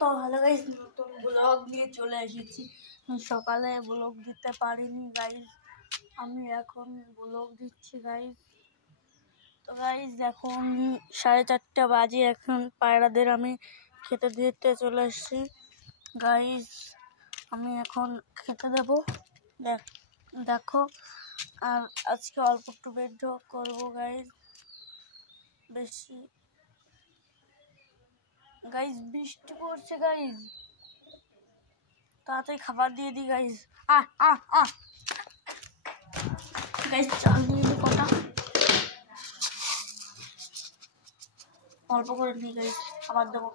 তো hello guys, নতুন blog নিয়ে চলে এসেছি। সকালে ব্লগ দিতে পারিনি গাইস, আমি এখন ব্লগ দিচ্ছি গাইস। তো গাইস এখন 4:30 বাজে, এখন পায়রাদের আমি খেতে দিতে চলে এসেছি গাইস। আমি এখন খেতে দেবো, দেখো। আর আজকে অল্প একটু ভিডিও করবো গাইস, বেশি গাইস বৃষ্টি পড়ছে গাইস, তাড়াতাড়ি খাবার দিয়ে দিই গাইস। গাইস চাল দিয়ে দিই কটা, অল্প করে দিই গাইস, খাবার দেবো।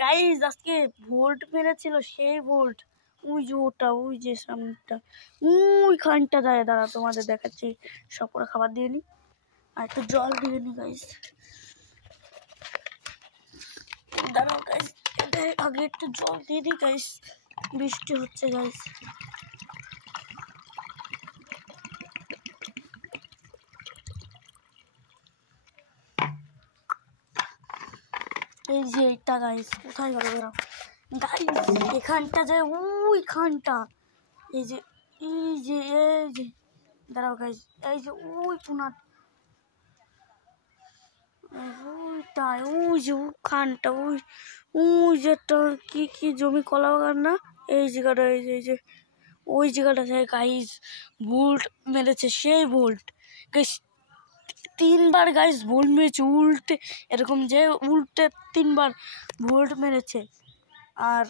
গাইস আজকে ভোল্ট মেরেছিল, সেই ভোল্ট, ওই যে ওটা, ওই যে সামনেটা, ওইখানটা দাঁড়া তোমাদের দেখাচ্ছি। সব করে খাবার দিয়ে নি, আর একটু জল দিয়ে নি গাইস। দাঁড়াও গাইস, আগে একটু জল দিয়ে দিই গাইস, বৃষ্টি হচ্ছে গাইস। এই যে এইটা গাইস, কোথায় গেল বেরাও গাইস, এখানটা যায়, ওইখানটা, এই যে এই যে এই যে দাঁড়াও গাইস, এই যে ওই কোনার, ওইটাই, ওই যে ওখানটা, ওই ওই যেটা কি জমি কলা বাগান না, এই জায়গাটা, এই যে ওই জায়গাটা গাইস ভোল্ট মেরেছে, সেই ভোল্ট গাইস। 3বার গাইস ভোল্ট মেরেছে উল্টে, এরকম যে উল্টে 3বার ভোল্ট মেরেছে। আর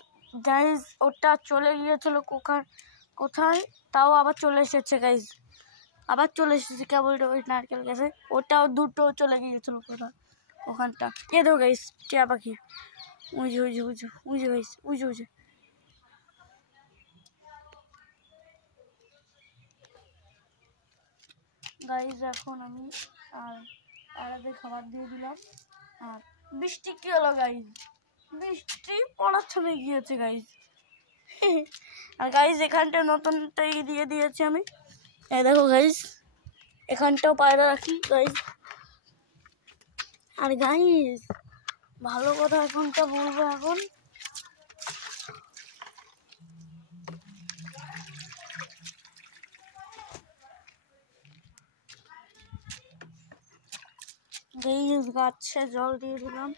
গাইস ওটা চলে গিয়েছিল কোথায়, তাও আবার চলে এসেছে গাইস, আবার চলে এসেছে কেবল ওই নারকেল গাছে, ওটাও দুটো চলে গিয়েছিল কোথায়, ওখানটা। এ দেখো গাইস টিয়া পাখি, ওই যে গাইস, ওই যে গাইস। এখন আমি আর আলাদা খাবার দিয়ে দিলাম। আর বৃষ্টি কি হলো গাইস, বৃষ্টি পড়ার ছমে গিয়েছে গাইস। আর গাইস এখানটা নতুনটাই দিয়ে দিয়েছি আমি, এই দেখো গাইস, এখানটাও পায়রা রাখি গাইস। আর গাইস ভালো কথা এখনটা বলবো, এখন গাইস গাছে জল দিয়ে দিলাম।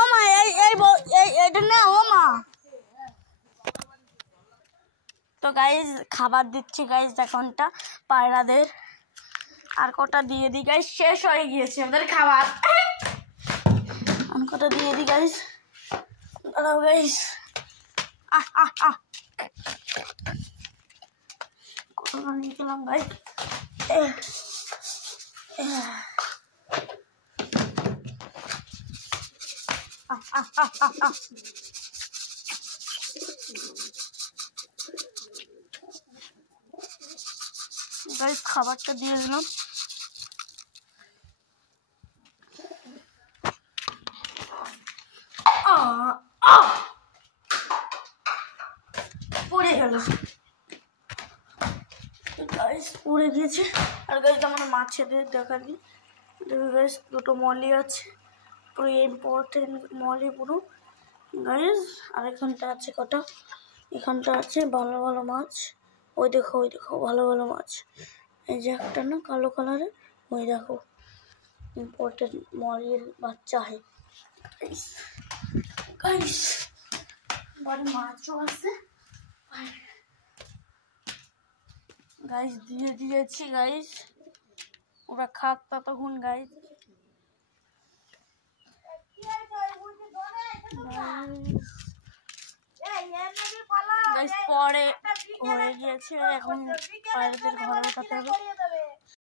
ওমা এইটা না ওমা। তো গাইস খাবার দিচ্ছি গাইস এখনটা পায়রাদের, আর কটা দিয়ে দিই গাইস, শেষ হয়ে গিয়েছে আমাদের খাবার। আর কটা দিয়ে দিই গাইস, দাঁড়াও গাইস। কতটা নিয়ে গেলাম গাইস, গাইস খাবারটা দিয়ে দিলাম। পড়ে গেল গাইস, পড়ে গিয়েছে। আর গাইস আমার মাছেদের দেখালি, দেখো গাইস দুটো মলি আছে, পুরো ইম্পর্টেন্ট মলি পুরো গাইস। আর এখানটা আছে কটা, এখানটা আছে ভালো ভালো মাছ, ওই দেখো ভালো ভালো মাছ। এই যে একটা না কালো কালারের, ওই দেখো ইম্পর্টেন্ট মলির বাচ্চা হয় গাইস। বড় মাছও আছে গাইস, দিয়ে দিয়েছি গাইস, ওরা খাক ততক্ষণ গাইস। গাইস পরে হয়ে গিয়েছে, এখন পায়রাদের ঘরে উঠাতে হবে।